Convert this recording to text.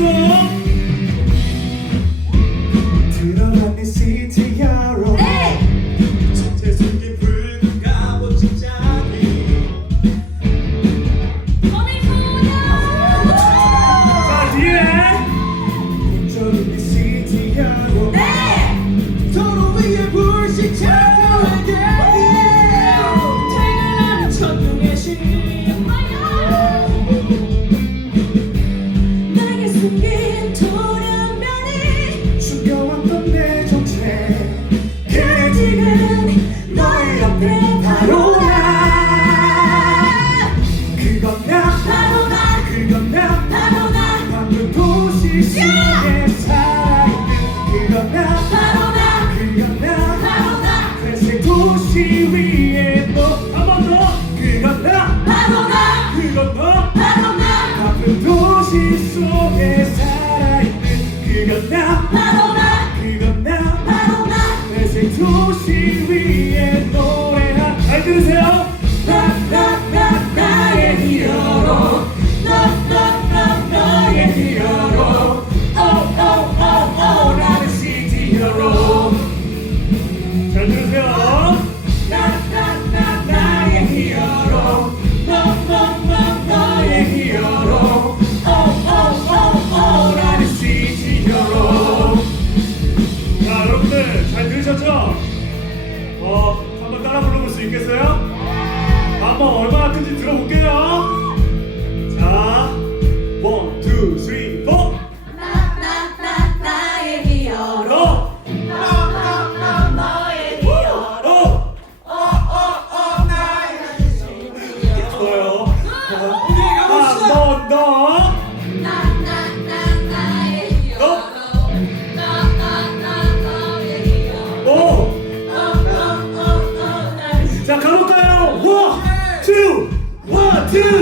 day. 그 순간 살아있는 그런 나 바로 나 그런 나 바로 나 회색 도시 위에 너한번더 그런 나 바로 나 그런 너 바로 나 바쁜 도시 속에 살아있는 그런 나 바로 나 그런 나 바로 나 회색 도시 위에 노래한 잘 들으세요. 들으셨죠? 어, 한번 따라 불러볼 수 있겠어요? 네. 한번 얼마나 큰지 들어볼게요. two.